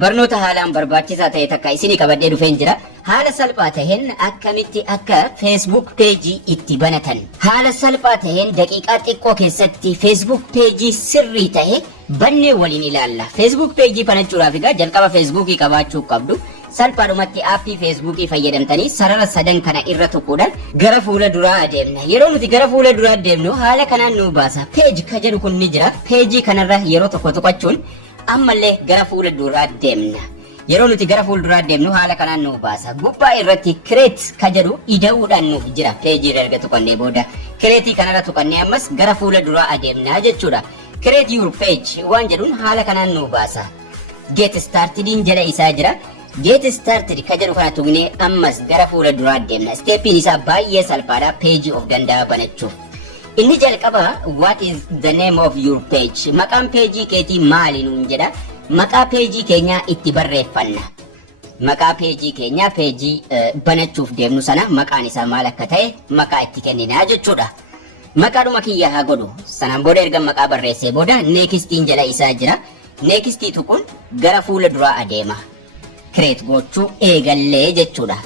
Barnoota haalaan barbaachisaa ta'e takka isinii qabadhee dhufeen jira. Haala salphaa ta'een akkamitti akka Facebook peejii itti banatan. Haala salphaa ta'een daqiiqaa xiqqoo keessatti Facebook peejii sirrii ta'e bannee waliin ilaalla. Facebook peejii banachuudhaaf egaa jalqaba Facebookii qabaachuu qabdu. Salphaadhumatti aappii Facebookii fayyadamtanii sarara sadan kana irra tuquudhaan gara fuula duraa adeemna. Yeroo nuti gara fuula duraa adeemnu haala kanaan nu baasa. Peeji ka jedhu kun ni jira. Peejii kanarra yeroo tokko tuqachuun ammallee gara fuula duraa deemna. Yeroo nuti gara fuula duraa deemnu haala kanaan nu baasa. Gubbaa irratti create ka jedhu ida'uudhaan nuuf jira. Peejii erga tuqannee booda create kanarra tuqannee ammas gara fuula duraa adeemna jechuudha. Create your page waan jedhuun haala kanaan nu baasa. Get started jala isaa jira. Get started ka jedhu kana tuqnee ammas gara fuula duraa deemna. Steppiin isaa baay'ee salphaadha. Peejii of danda'a banachuuf. Inni jalqaba what is the name of your page? Maqaan peejii keetii maali nuun jedha. Maqaa peejii keenyaa itti barreeffanna. Maqaa peejii keenyaa peejii banachuuf deemnu sana maqaan isaa maal akka ta'e maqaa itti kenninaa jechuudha. Maqaadhuma kiyya haa godhu. Sanaan booda erga maqaa barreessee booda neextiin jala isaa jira. Neextiitu kun gara fuula duraa adeema. Create gochuu eegallee jechuudha.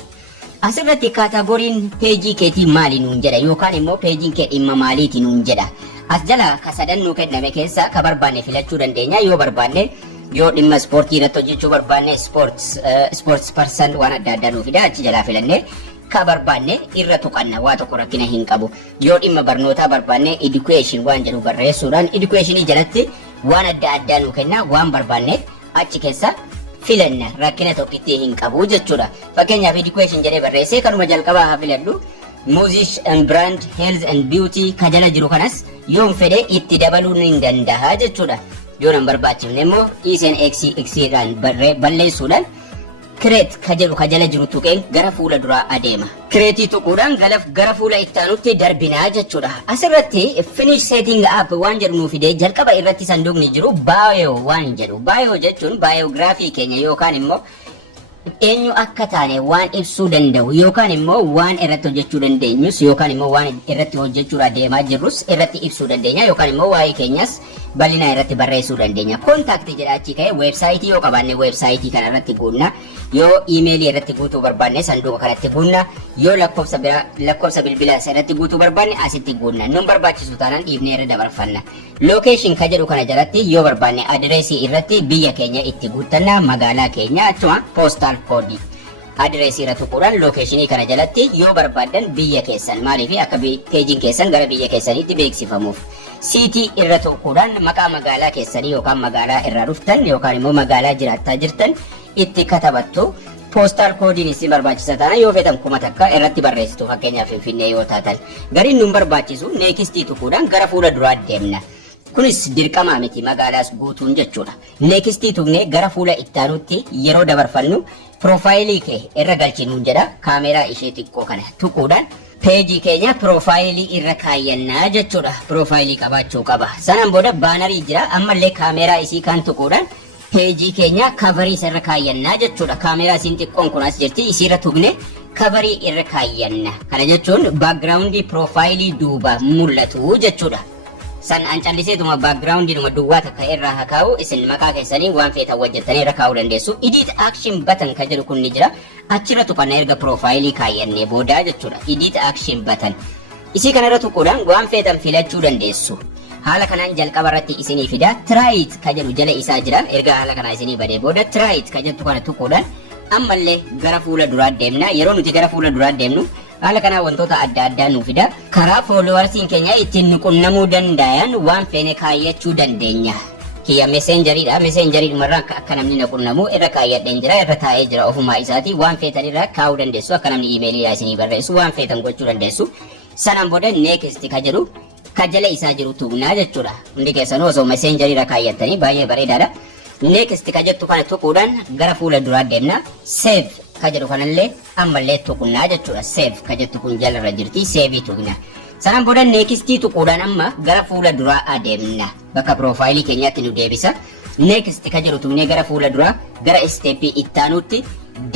Asirratti kaataagoriin peejii keetii maali nuun jedha yookaan immoo peejiin kee dhimma maaliiti nuun jedha. As jala ka sadannuu kenname keessa ka barbaanne filachuu dandeenya. Yoo barbaanne yoo dhimma ispoortii irratti hojjechuu barbaanne sports person waan adda addaa nuuf fida achi jalaa filannee ka barbaanne irra tuqanna waa tokko rakkina hin qabu. Yoo dhimma barnootaa barbaanne education waan jedhu barreessuudhaan educationii jalatti waan adda addaa nu kenna waan barbaanne achi keessa filanna rakkina tokkitti hin qabu jechuudha. Fakkeenyaaf education jedhee barreessee kanuma jalqabaa haa filadhu. Music and brand, health and beauty ka jala jiru kanas yoon fedhe itti dabaluun hin danda'a jechuudha. Yoo nan barbaachifne immoo xnxxdhaan balleessuudhaan create ka jedhu ka jala jiru tuqeen gara fuula duraa adeema. Create tuquudhaan gara fuula itti aanutti darbinaa jechuudha. Asirratti finish setting up waan jedhu nuuf fidee jalqaba irratti sanduuqni jiru bio waan jedhu. Bio jechuun biography keenya yookaan immoo eenyu akka taane waan ibsuu danda'u yookaan immoo waan irratti hojjechuu dandeenyus yookaan immoo waan irratti hojjechuudha deemaa jirrus irratti ibsuu dandeenya yookaan immoo waa'ee keenyas bal'ina irratti barreessuu dandeenya. Kontaaktii jedha achi ka'e weebsaayitii yoo qabaanne weebsaayitii kana irratti guunna. Yoo iimeelii irratti guutuu barbaanne sanduuqa kanatti guunna. Yoo lakkoofsa bilbilaa irratti guutuu barbaanne asitti guunna. Nun barbaachisu taanaan dhiibnee irra dabarfanna. Location ka jedhu kana jalatti yoo barbaanne adireesii irratti biyya keenya itti guuttanna magaalaa keenya achuma postal code. Adireesii irra tuquudhaan lokeeshinii kana jalatti yoo barbaadan biyya keessan maaliif akka peejiin keessan gara biyya keessaniitti beeksifamuuf. Siitii irra tuquudhaan maqaa magaalaa keessanii yookaan magaalaa irraa dhuftan yookaan immoo magaalaa jiraattaa jirtan itti katabattu. Postal koodiin isin barbaachisa taana yoo feetan kuma takka irratti barreessitu fakkeenyaaf Finfinnee yoo taatan. Gariin nun barbaachisu neextii tuquudhaan gara fuula duraa deemna. Kunis dirqamaa miti magaalaas guutuun jechuudha. Neextii tuqnee gara fuula itti aanutti yeroo dabarfannu profaayilii kee irra galchinuun jedha. Kaameraa ishee xiqqoo kana tuquudhaan peejii keenya profaayilii irra kaayyannaa jechuudha. Profaayilii qabaachuu qaba. Sanaan booda baanarii jira. Ammallee kaameraa isii kan tuquudhaan peejii keenya kavarii irra kaayyannaa jechuudha. Kaameraa isiin xiqqoon kun as jirti. Isiirra tuqne kavarii irra kaayyanna. Kana jechuun baakgiraawundii profaayilii duuba mul'atu jechuudha. San an calliseetuma baakgiraawundiinuma duwwaa takka irraa haa kaa'u isin maqaa keessanii waan feetan hojjettanii irra kaa'uu dandeessu. Edit action button ka jedhu kun ni jira. Achirra tuqanna erga profaayilii kaayyannee booda jechuudha. Edit action button. Isii kanarra tuquudhaan waan feetan filachuu dandeessu. Haala kanaan jalqaba irratti isinii fida. Try it ka jedhu jala isaa jira. Erga haala kanaa isinii badee booda try it ka jettu kana tuquudhaan ammallee gara fuula duraa deemna. Yeroo nuti gara fuula duraa deemnu haala kanaa wantoota adda addaa nu fida. Karaa foolowarsiin keenya ittiin nu qunnamuu danda'an waan feene kaayyachuu dandeenya. Kiyya meseenjariidha. Meseenjarii dhumarraa akka namni na qunnamu irra kaayyadheen jira. Irra taa'ee jira ofumaa isaati. Waan feetan irra kaa'uu dandeessu. Akka namni iimeelii isinii barreessu waan feetan gochuu dandeessu. Sanaan booda next ka jedhu ka jala isaa jiru tuqnaa jechuudha. Hundi keessanuu osoo meseenjarii irra kaayyattanii baay'ee bareedaadha. Next ka jettu kana tuquudhaan gara fuula duraa deemna. Save ka jedhu kanallee ammallee tuqnaa jechuudha. Save ka jettu kun jalarra jirti. Save tuqna. Sanaan booda neextii tuquudhaan amma gara fuula duraa adeemna. Bakka profaayilii keenyaatti nu deebisa. Next ka jedhu tuqnee gara fuula duraa gara steepii itti aanutti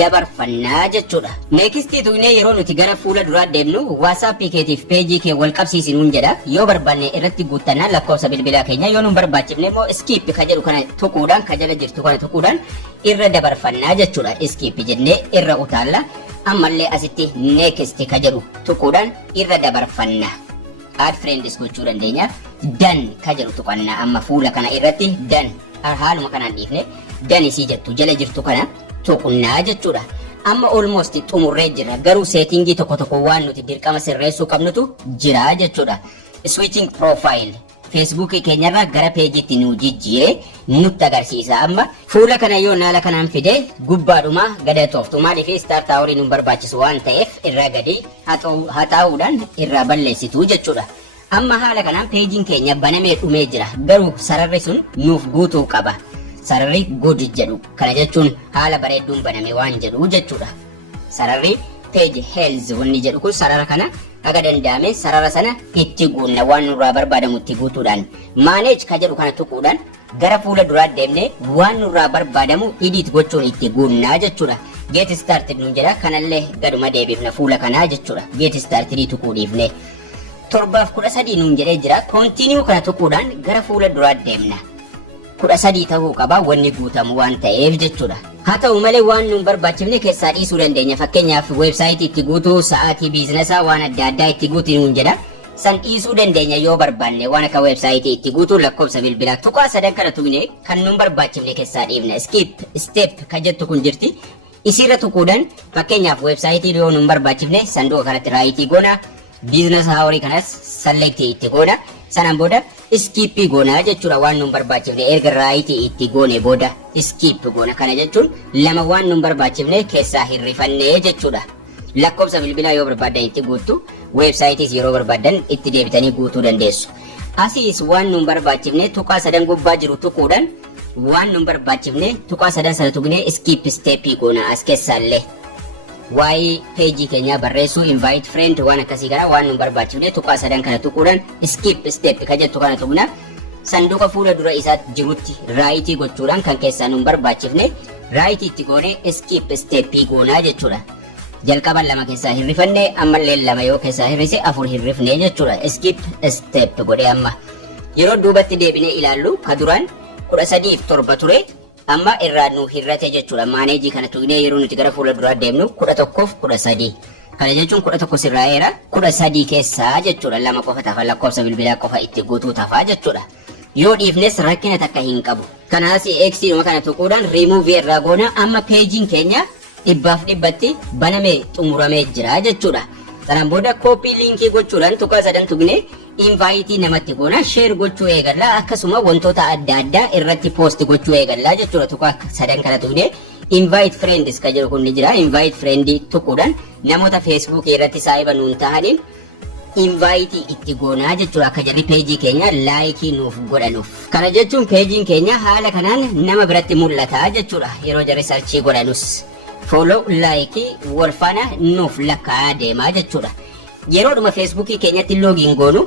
dabarfannaa jechuudha. Next tuqnee yeroo nuti gara fuula duraa deemnu WhatsApp keetiif page kee wal qabsiisinuun jedha. Yoo barbaanne irratti guuttannaa lakkoofsa bilbilaa keenya yoo nu barbaachifne immoo skip ka jedhu kana tuquudhaan ka jala jirtu kana tuquudhaan irra dabarfannaa jechuudha. Skip jennee irra utaalla. Ammallee asitti next ka jedhu tuquudhaan irra dabarfannaa. Add friends gochuu dandeenya. Dan ka jedhu tuqannaa amma fuula kana irratti dan haaluma kanaan dhiifne dan isii jettu jala jirtu kana tuqunnaa jechuudha. Amma almost xumurree jira garuu settingii tokko waan nuti dirqama sirreessuu qabnutu jira jechuudha. Switching profile Facebook keenyarraa gara peejiitti nu jijjiiree nutti agarsiisa. Amma fuula kana yoo naala kanaan fide gubbaadhuma gada tooftu maaliif start hour nu barbaachisu waan ta'eef irraa gadi haxaa'uudhaan irraa balleessitu jechuudha. Amma haala kanaan peejiin keenya banamee dhumee jira garuu sararri sun nuuf guutuu qaba. Sararri good jedhu kana jechuun haala bareedduun baname waan jedhu jechuudha. Sararri page health wanni jedhu kun sarara kana aga danda'ame sarara sana itti guunna waan nurraa barbaadamu itti guutuudhaan manage ka jedhu kana tuquudhaan gara fuula duraa deemnee waan nurraa barbaadamu edit gochuun itti guunnaa jechuudha. Get started nun jedha kanallee gaduma deebifna fuula kanaa jechuudha. Get started tuquu dhiifne 7:13 nun jedhee jira. Continue kana tuquudhaan gara fuula duraa deemna. 13 ta'uu qaba wanni guutamu waan ta'eef jechuudha. Haa ta'u malee waan nu barbaachifne keessaa dhiisuu dandeenya. Fakkeenyaaf website itti guutuu sa'aatii biizinesaa waan adda addaa itti guutuu jedha. San dhiisuu dandeenya yoo barbaanne waan akka website itti guutuu lakkoofsa bilbilaa tuqaa sadan kana tuqne kan nu barbaachifne keessaa dhiifna. Skip step ka jettu kun jirti. Isirra tuquudhaan fakkeenyaaf website yoo nu barbaachifne sanduuqa kanatti raayitii goona. Business hour kanas select itti goona. Sanaan booda skip goona jechuudha waan nu barbaachifne erga raayitii itti goone booda skip goona kana jechuun lama waan nu barbaachifne keessaa hirrifannee jechuudha. Lakkoofsa bilbilaa yoo barbaadan itti guuttu websaayitis yeroo barbaadan itti deebitanii guutuu dandeessu. Asiis waan nu barbaachifne tuqaa sadan gubbaa jiru tuquudhaan waan nu barbaachifne tuqaa sadan sana tuqnee skip step goona as keessaallee. Waa'ee peejii keenya barreessuu invite friend waan akkasii kana waan nu barbaachifne tuqaa sadan kana tuquudhaan skip step ka jettu kana tuqna sanduuqa fuula dura isaatti jirutti raayitii gochuudhaan kan keessaa nu barbaachifne raayitii itti goone skip step goonaa jechuudha. Jalqaban lama keessaa hirrifanne ammallee lama yoo keessaa hirrise afur hirrifne jechuudha. Skip step godhe amma yeroo duubatti deebinee ilaallu ka duraan 13:7 ture. Amma irraa nu hirrate jechuudha. Manage kana tuqnee yeroo nuti gara fuula duraa deemnu 11:13. Kana jechuun 11 sirraa'eera 13 keessaa jechuudha. Lama qofa tafa lakkoofsa bilbilaa qofa itti guutuu tafa jechuudha. Yoo dhiifnes rakkina takka hin qabu. Kanaas X kana tuquudhaan remove irraa goona amma peejiin keenya 100% banamee xumuramee jira jechuudha. Sanaan booda copy linkii gochuudhaan tuqaa sadan tuqnee invite namatti goona share gochuu eegalla akkasuma wantoota adda addaa irratti post gochuu eegalla jechuudha. Tuqaa sadan kana tuqnee invite friends ka jedhu kun ni jira. Invite friend tuquudhaan namoota Facebook irratti saahiba nuun ta'aniin invite itti goonaa jechuudha. Akka jarri peejii keenya like nuuf godhanuuf. Kana jechuun peejiin keenya haala kanaan nama biratti mul'ata jechuudha. Yeroo jarri searchii godhanus follow like wal faana nuuf lakkaa deemaa jechuudha. Yeroodhuma Facebook keenyatti login goonu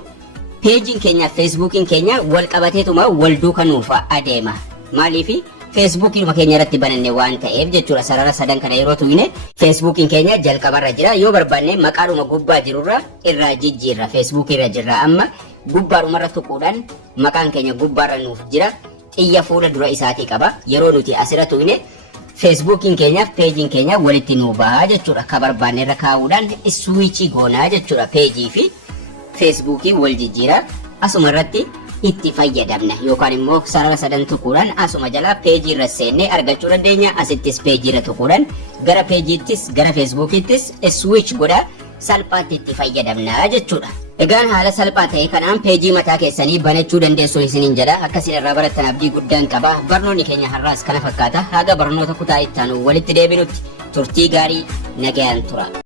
peejiin keenya Facebookiin keenya wal qabateetuma wal duuka nuuf adeema. Maaliif Facebookiin keenya irratti bananne waan ta'eef jechuudha. Sarara sadan kana yeroo tuqne Facebookiin keenya jalqabarra jira. Yoo barbaanne maqaadhuma gubbaa jirurra irraa jijjiirra. Facebook irra jirra amma gubbaadhumarra tuquudhaan maqaan keenya gubbaarra nuuf jira. Xiyya fuula dura isaatii qaba. Yeroo nuti asirra tuqne Facebookiin keenya peejiin keenya walitti nu baha jechuudha. Akka barbaanne irra kaa'uudhaan switch goonaa jechuudha. Peejii fi Facebookii wal jijjiira asuma irratti itti fayyadamna yookaan immoo sarara sadan tuquudhaan asuma jala peejii irra seennee argachuu dandeenya. Asittis peejii irra tuquudhaan gara peejiittis gara Facebookittis switch godha salphaatti itti fayyadamna jechuudha. Egaan haala salphaa ta'e kanaan peejii mataa keessanii banachuu dandeessu isiniin jedha. Akkasiin irraa barattan abdii guddaan qaba. Barnoonni keenya har'aas kana fakkaata. Haga barnoota kutaa itti aanu walitti deebinutti turtii gaarii nagayaan tura.